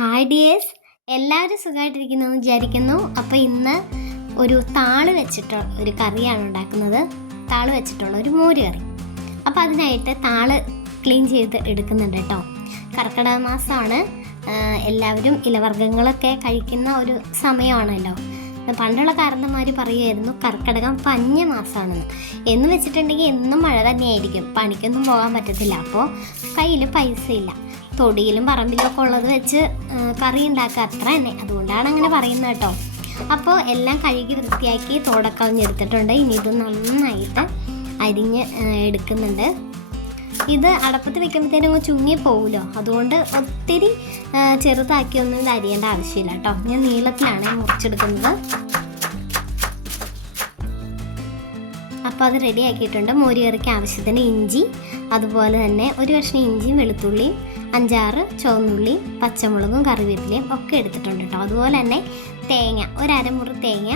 Hi dears, എല്ലാവരും സുഖമായിട്ടിരിക്കുന്നു എന്ന് വിചാരിക്കുന്നു. അപ്പോൾ ഇന്ന് ഒരു താള് വെച്ചിട്ടുള്ള ഒരു കറിയാണ് ഉണ്ടാക്കുന്നത്. താള് വെച്ചിട്ടുള്ള ഒരു മോര് കറി. അപ്പോൾ അതിനായിട്ട് താള് ക്ലീൻ ചെയ്ത് എടുക്കുന്നുണ്ട് കേട്ടോ. കർക്കിടക മാസമാണ്, എല്ലാവരും ഇലവർഗ്ഗങ്ങളൊക്കെ കഴിക്കുന്ന ഒരു സമയമാണല്ലോ. പണ്ടുള്ള കാരണന്മാർ പറയുമായിരുന്നു കർക്കിടകം പഞ്ഞ മാസമാണെന്ന്. എന്ന് വെച്ചിട്ടുണ്ടെങ്കിൽ എന്നും മഴ തന്നെയായിരിക്കും, പണിക്കൊന്നും പോകാൻ പറ്റത്തില്ല. അപ്പോൾ കയ്യിൽ പൈസ ഇല്ല, തൊടിയിലും പറമ്പിലും ഒക്കെ ഉള്ളത് വെച്ച് കറി ഉണ്ടാക്കുക അത്ര തന്നെ. അതുകൊണ്ടാണ് അങ്ങനെ പറയുന്നത് കേട്ടോ. അപ്പോൾ എല്ലാം കഴുകി വൃത്തിയാക്കി തോടക്കളഞ്ഞെടുത്തിട്ടുണ്ട്. ഇനി ഇത് നന്നായിട്ട് അരിഞ്ഞ് എടുക്കുന്നുണ്ട്. ഇത് അടപ്പത്ത് വെക്കുമ്പോഴത്തേനും അങ്ങ് ചുങ്ങി പോകുമല്ലോ, അതുകൊണ്ട് ഒത്തിരി ചെറുതാക്കിയൊന്നും ഇത് അരിയേണ്ട ആവശ്യമില്ല കേട്ടോ. ഞാൻ നീളത്തിലാണ് മുറിച്ചെടുക്കുന്നത്. അപ്പോൾ അത് റെഡി ആക്കിയിട്ടുണ്ട്. മോര് കറിക്ക് ആവശ്യത്തിന് ഇഞ്ചി, അതുപോലെ തന്നെ ഒരു കഷ്ണം ഇഞ്ചിയും വെളുത്തുള്ളിയും 5-6 ചുവന്നുള്ളിയും പച്ചമുളകും കറിവേപ്പിലയും ഒക്കെ എടുത്തിട്ടുണ്ട് കേട്ടോ. അതുപോലെ തന്നെ തേങ്ങ, ഒരു അരമുറി തേങ്ങ,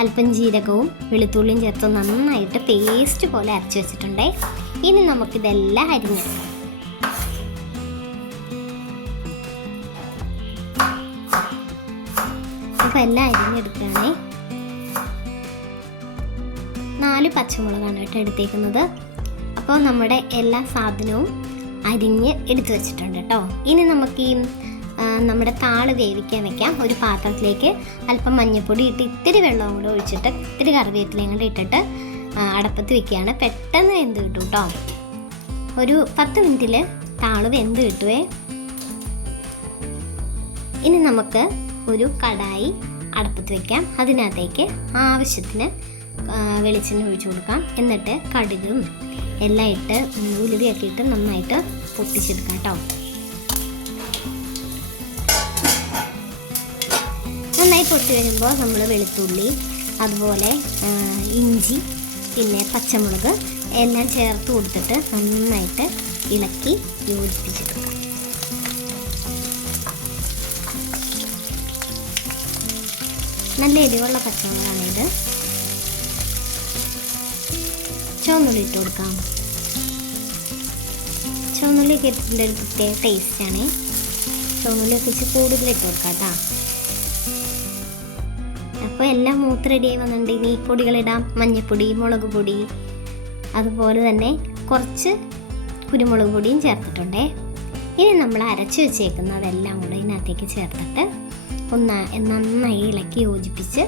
അല്പം ജീരകവും വെളുത്തുള്ളിയും ചേർത്ത് നന്നായിട്ട് പേസ്റ്റ് പോലെ അരച്ച് വെച്ചിട്ടുണ്ട്. ഇനി നമുക്കിതെല്ലാം അരിഞ്ഞ് അപ്പോൾ എല്ലാം അരിഞ്ഞെടുക്കുകയാണേ. 4 പച്ചമുളകാണ് കേട്ടോ എടുത്തേക്കുന്നത്. അപ്പോൾ നമ്മുടെ എല്ലാ സാധനവും അരിഞ്ഞ് എടുത്തു വെച്ചിട്ടുണ്ട് കേട്ടോ. ഇനി നമുക്ക് ഈ നമ്മുടെ താള് വേവിക്കാൻ വെക്കാം. ഒരു പാത്രത്തിലേക്ക് അല്പം മഞ്ഞൾപ്പൊടി ഇട്ട് ഇത്തിരി വെള്ളവും കൂടെ ഒഴിച്ചിട്ട് ഇത്തിരി കറിവേപ്പിലയും കൂടെ ഇട്ടിട്ട് അടപ്പത്ത് വെക്കുകയാണ്. പെട്ടെന്ന് വെന്ത് കിട്ടും കേട്ടോ. ഒരു 10 മിനിറ്റിൽ താള് വെന്ത് കിട്ടുവേ. ഇനി നമുക്ക് ഒരു കടായി അടപ്പത്ത് വെക്കാം. അതിനകത്തേക്ക് ആവശ്യത്തിന് വെളിച്ചെണ്ണ ഒഴിച്ചു കൊടുക്കാം. എന്നിട്ട് കടുകും എല്ലാം ഇട്ട് ഉലുവയൊക്കെ ഇട്ട് നന്നായിട്ട് പൊട്ടിച്ചെടുക്കാം കേട്ടോ. നന്നായി പൊട്ടി വരുമ്പോൾ നമ്മൾ വെളുത്തുള്ളി, അതുപോലെ ഇഞ്ചി, പിന്നെ പച്ചമുളക് എല്ലാം ചേർത്ത് കൊടുത്തിട്ട് നന്നായിട്ട് ഇളക്കി യോജിപ്പിച്ചെടുക്കാം. നല്ല എരിവുള്ള പച്ചമുളകാണ് ഇത്. ചുവന്നുള്ളി ഇട്ട് കൊടുക്കാം. ചുവന്നുള്ളിയൊക്കെ ഇട്ടിൻ്റെ ഒരു പ്രത്യേക ടേസ്റ്റാണ്. ചുവന്നുള്ളിയൊക്കെ ഇച്ചിരി കൂടുതൽ ഇട്ട് കൊടുക്കാം കേട്ടോ. അപ്പോൾ എല്ലാം മൂത്ത് റെഡിയായി വന്നിട്ടുണ്ട്. ഇനി പൊടികളിടാം. മഞ്ഞൾപ്പൊടി, മുളക് പൊടി, അതുപോലെ തന്നെ കുറച്ച് കുരുമുളക് പൊടിയും ചേർത്തിട്ടുണ്ടേ. ഇനി നമ്മൾ അരച്ച് വെച്ചേക്കുന്നതെല്ലാം കൂടെ ഇതിനകത്തേക്ക് ചേർത്തിട്ട് നന്നായി ഇളക്കി യോജിപ്പിച്ച്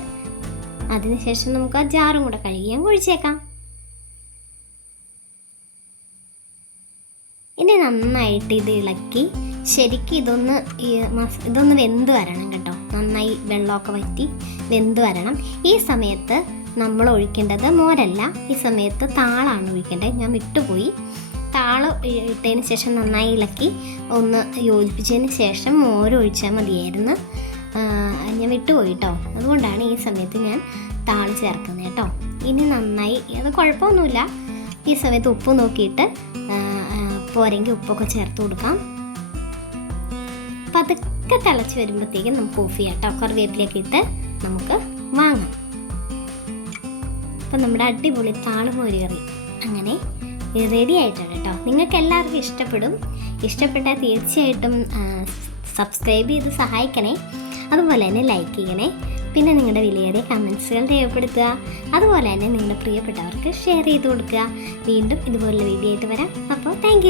അതിനുശേഷം നമുക്ക് ആ ജാറും കൂടെ കഴുകിയാൽ ഒഴിച്ചേക്കാം. ഇനി നന്നായിട്ട് ഇത് ഇളക്കി ശരിക്കും ഇതൊന്ന് വെന്ത് വരണം കേട്ടോ. നന്നായി വെള്ളമൊക്കെ വറ്റി വെന്ത് വരണം. ഈ സമയത്ത് നമ്മൾ ഒഴിക്കേണ്ടത് മോരല്ല, ഈ സമയത്ത് താളാണ് ഒഴിക്കേണ്ടത്. ഞാൻ വിട്ടുപോയി. താള് ഇട്ടതിന് ശേഷം നന്നായി ഇളക്കി ഒന്ന് യോജിപ്പിച്ചതിന് ശേഷം മോര് ഒഴിച്ചാൽ മതിയായിരുന്നു. ഞാൻ വിട്ടുപോയി കേട്ടോ. അതുകൊണ്ടാണ് ഈ സമയത്ത് ഞാൻ താള് ചേർക്കുന്നത് കേട്ടോ. ഇനി നന്നായി, അത് കുഴപ്പമൊന്നുമില്ല. ഈ സമയത്ത് ഉപ്പ് നോക്കിയിട്ട് പോരെങ്കിൽ ഉപ്പൊക്കെ ചേർത്ത് കൊടുക്കാം. പതുക്കെ തിളച്ച് വരുമ്പോഴത്തേക്കും നമുക്ക് ഓഫ് ചെയ്യാം കേട്ടോ. കറിവേപ്പിലൊക്കെ ഇട്ട് നമുക്ക് വാങ്ങാം. അപ്പം നമ്മുടെ അടിപൊളി താള് മോര് കറി അങ്ങനെ റെഡി ആയിട്ടുണ്ട് കേട്ടോ. നിങ്ങൾക്ക് എല്ലാവർക്കും ഇഷ്ടപ്പെടും. ഇഷ്ടപ്പെട്ടാൽ തീർച്ചയായിട്ടും സബ്സ്ക്രൈബ് ചെയ്ത് സഹായിക്കണേ. അതുപോലെ തന്നെ ലൈക്ക് ചെയ്യണേ. പിന്നെ നിങ്ങളുടെ വിലയേറിയ കമൻസുകൾ രേഖപ്പെടുത്തുക. അതുപോലെ തന്നെ നിങ്ങളുടെ പ്രിയപ്പെട്ടവർക്ക് ഷെയർ ചെയ്ത് കൊടുക്കുക. വീണ്ടും ഇതുപോലുള്ള വീഡിയോ ആയിട്ട് വരാം. അപ്പോൾ താങ്ക് യു.